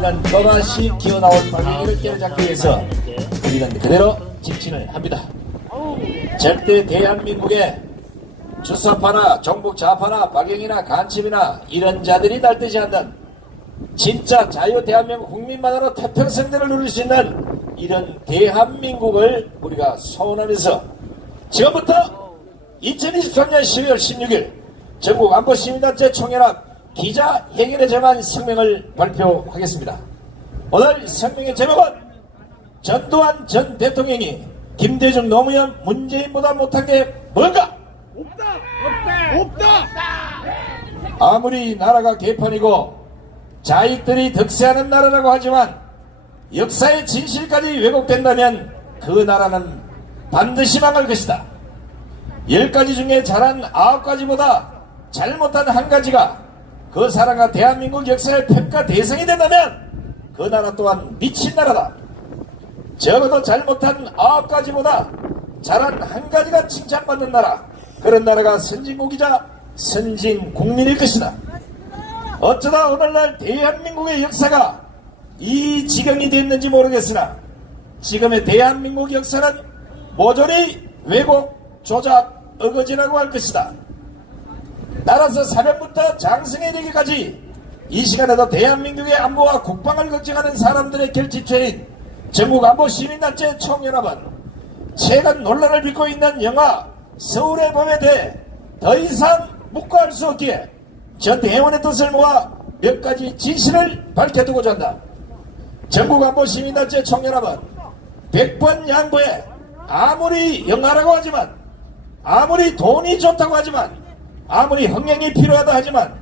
우리는 또다시 기어나올 박영희를 때려잡기 위해서 우리는 그대로 직진을 합니다. 절대 대한민국의 주사파나 종북 좌파나 박영희나 간첩이나 이런 자들이 날뛰지 않는 진짜 자유 대한민국 국민만으로 태평성대를 누릴 수 있는 이런 대한민국을 우리가 소원하면서 지금부터 2023년 12월 16일 전국 안보시민단체 총연합 기자회견에 정한 성명을 발표하겠습니다. 오늘 성명의 제목은 전두환 전 대통령이 김대중 노무현 문재인보다 못한 게 뭔가? 없다! 아무리 나라가 개판이고 자익들이 득세하는 나라라고 하지만 역사의 진실까지 왜곡된다면 그 나라는 반드시 망할 것이다. 10가지 중에 잘한 9가지보다 잘못한 1가지가 그 사람과 대한민국 역사의 평가 대상이 된다면 그 나라 또한 미친 나라다. 적어도 잘못한 9가지보다 잘한 1가지가 칭찬받는 나라, 그런 나라가 선진국이자 선진국민일 것이다. 어쩌다 오늘날 대한민국의 역사가 이 지경이 됐는지 모르겠으나 지금의 대한민국 역사는 모조리 왜곡, 조작, 어거지라고 할 것이다. 따라서 사변부터 장성에 이르기까지 이 시간에도 대한민국의 안보와 국방을 걱정하는 사람들의 결집체인 전국안보시민단체 총연합은 최근 논란을 빚고 있는 영화 서울의 봄에 대해 더 이상 묵과할 수 없기에 전 대원의 뜻을 모아 몇 가지 진실을 밝혀두고자 한다. 전국안보시민단체 총연합은 100번 양보해 아무리 영화라고 하지만, 아무리 돈이 좋다고 하지만, 아무리 흥행이 필요하다 하지만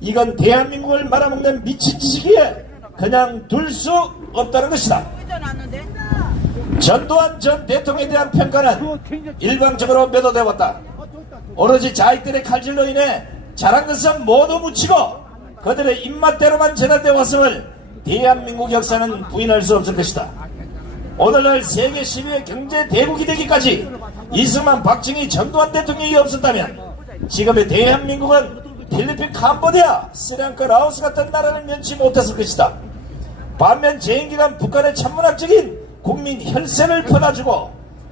이건 대한민국을 말아먹는 미친 짓이기에 그냥 둘 수 없다는 것이다. 전두환 전 대통령에 대한 평가는 일방적으로 매도되어 왔다. 오로지 자익들의 칼질로 인해 잘한 것은 모두 묻히고 그들의 입맛대로만 전환되어 왔음을 대한민국 역사는 부인할 수 없을 것이다. 오늘날 세계 10위의 경제 대국이 되기까지 이승만, 박정희, 전두환 대통령이 없었다면 지금의 대한민국은 필리핀, 캄보디아, 스리랑카, 라오스 같은 나라를 면치 못했을 것이다. 반면 재임기간 북한의 천문학적인 국민 혈세를 퍼놔주고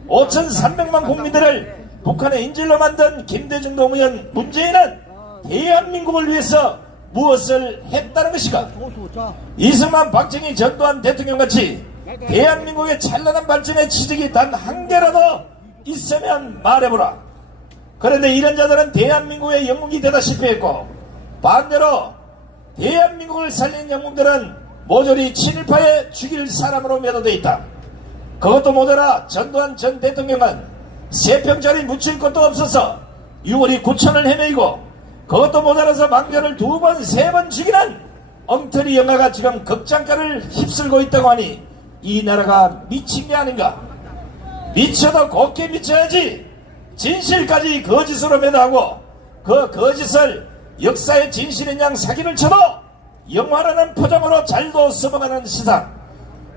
5,300만 국민들을 북한의 인질로 만든 김대중, 노무현, 문재인은 대한민국을 위해서 무엇을 했다는 것인가? 이승만, 박정희, 전두환 대통령같이 대한민국의 찬란한 발전의 취직이 단 한 개라도 있으면 말해보라. 그런데 이런 자들은 대한민국의 영웅이 되다시피 했고 반대로 대한민국을 살린 영웅들은 모조리 친일파에 죽일 사람으로 매도되어 있다. 그것도 모자라 전두환 전 대통령은 3평짜리 묻힐 것도 없어서 6월이 9천을 헤매이고 그것도 모자라서 망자를 2번, 3번 죽이는 엉터리 영화가 지금 극장가를 휩쓸고 있다고 하니 이 나라가 미친 게 아닌가? 미쳐도 곱게 미쳐야지 진실까지 거짓으로 매도하고 그 거짓을 역사의 진실인 양 사기를 쳐도 영화라는 표정으로 잘도 써먹어가는 시상.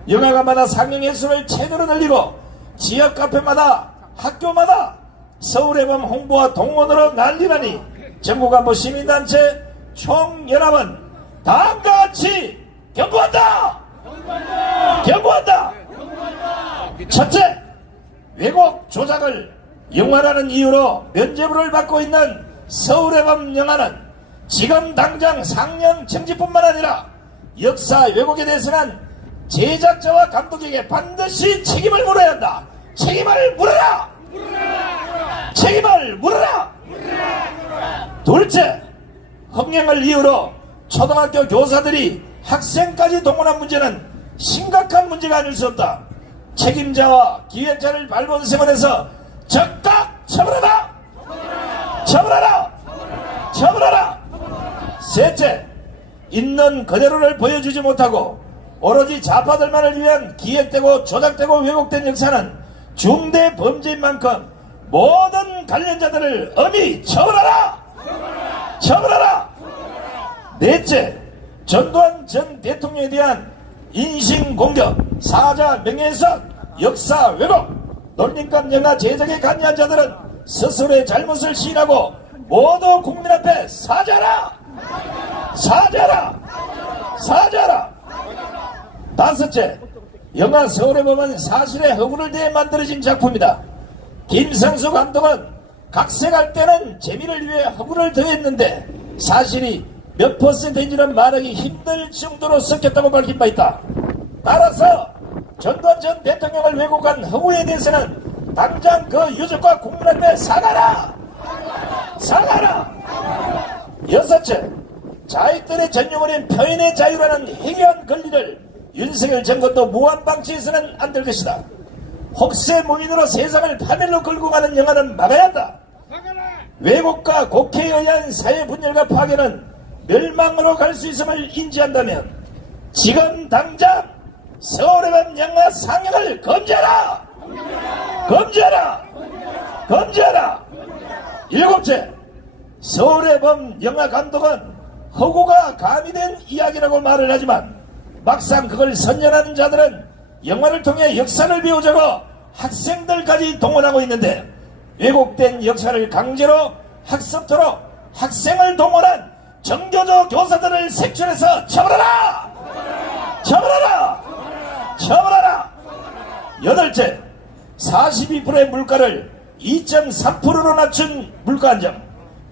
영화관마다 상영 횟수를 최대로 늘리고 지역 카페마다 학교마다 서울의 밤 홍보와 동원으로 난리라니 전국안보 시민단체 총연합은 다음과 같이 경고한다! 경고한다! 첫째, 왜곡 조작을 영화라는 이유로 면죄부를 받고 있는 서울의 밤 영화는 지금 당장 상영 정지뿐만 아니라 역사 왜곡에 대해서는 제작자와 감독에게 반드시 책임을 물어야 한다. 책임을 물어라! 책임을 물어라! 둘째, 흥행을 이유로 초등학교 교사들이 학생까지 동원한 문제는 심각한 문제가 아닐 수 없다. 책임자와 기획자를 밟은 세월에서 적각 처벌하라! 처벌하라! 처벌하라! 셋째, 있는 그대로를 보여주지 못하고 오로지 좌파들만을 위한 기획되고 조작되고 왜곡된 역사는 중대 범죄인 만큼 모든 관련자들을 엄히 처벌하라! 처벌하라! 넷째, 전두환 전 대통령에 대한 인신공격, 사자 명예훼손, 역사 왜곡, 놀림감 영화 제작에 관여한 자들은 스스로의 잘못을 시인하고 모두 국민 앞에 사죄하라! 사죄하라! 사죄하라! 다섯째, 영화 서울의 봄은 사실의 허구를 대해 만들어진 작품이다. 김성수 감독은 각색할 때는 재미를 위해 허구를 더했는데 사실이 몇 %인지는 말하기 힘들 정도로 섞였다고 밝힌 바 있다. 따라서 전두환 전 대통령을 왜곡한 허구에 대해서는 당장 그 유족과 국민한테 사과라! 사과라! 여섯째, 자익들의 전유물인 표현의 자유라는 희귀한 권리를 윤석열 정권도 무한 방치해서는 안 될 것이다. 혹세 무민으로 세상을 파멸로 끌고 가는 영화는 막아야 한다. 왜곡과 곡해에 의한 사회 분열과 파괴는 멸망으로 갈 수 있음을 인지한다면 지금 당장 서울의 밤 영화 상영을 금지하라! 금지하라! 금지하라! 일곱째, 서울의 밤 영화 감독은 허구가 가미된 이야기라고 말을 하지만 막상 그걸 선전하는 자들은 영화를 통해 역사를 배우자고 학생들까지 동원하고 있는데 왜곡된 역사를 강제로 학습토록 학생을 동원한 정교조 교사들을 색출해서 처벌하라! 처벌하라! 처벌하라! 여덟째, 42%의 물가를 2.3%로 낮춘 물가 안정,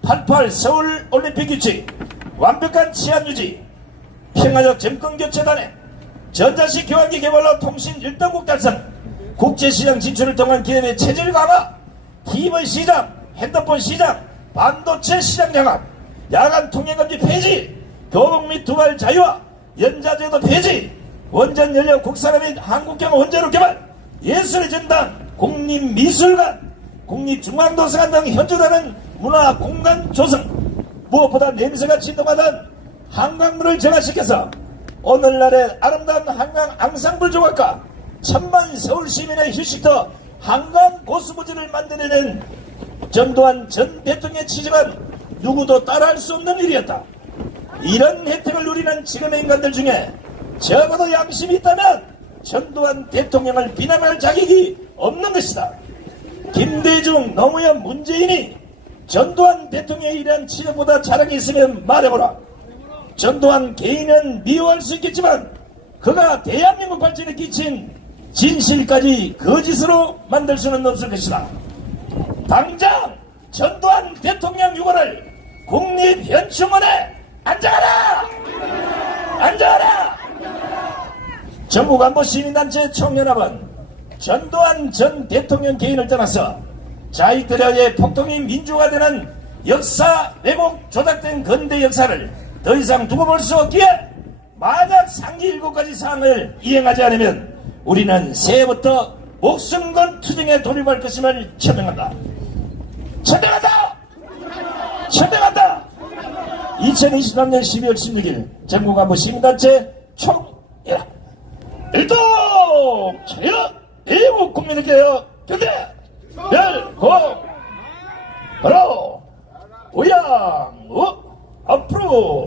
88 서울 올림픽 규칙, 완벽한 치안 유지, 평화적 정권 교체 단행, 전자식 교환기 개발로 통신 1등국 달성, 국제시장 진출을 통한 기업의 체질 강화, TV 시장, 핸드폰 시장, 반도체 시장 장악, 야간 통행금지 폐지, 교복 및 두발 자유화, 연자제도 폐지, 원전 연료 국산화 및 한국형 원자로 개발, 예술의 전당, 국립미술관, 국립중앙도서관 등 현존하는 문화 공간 조성, 무엇보다 냄새가 진동하던 한강물을 정화시켜서 오늘날의 아름다운 한강 앙상블 조각과 천만 서울 시민의 휴식터 한강 고수부지를 만들어낸 전두환 전 대통령의 취직은 누구도 따라할 수 없는 일이었다. 이런 혜택을 누리는 지금의 인간들 중에 적어도 양심이 있다면 전두환 대통령을 비난할 자격이 없는 것이다. 김대중, 노무현, 문재인이 전두환 대통령에 대한 취직보다 자랑이 있으면 말해보라. 전두환 개인은 미워할 수 있겠지만 그가 대한민국 발전에 끼친 진실까지 거짓으로 만들 수는 없을 것이다. 당장 전두환 대통령 유골을 국립현충원에 안장하라! 안장하라! 전국안보 시민단체 총연합은 전두환 전 대통령 개인을 떠나서 자익들에 의해 폭동이 민주화되는 역사 왜곡 조작된 근대 역사를 더 이상 두고 볼 수 없기에 만약 상기 7가지 사항을 이행하지 않으면 우리는 새해부터 목숨 건 투쟁에 돌입할 것임을 천명한다. 천명한다! 천명한다! 2023년 12월 16일 전국안보 시민단체 총연합 일동 차려 애국 국민에게 견대 멸공 바로 우양 앞으로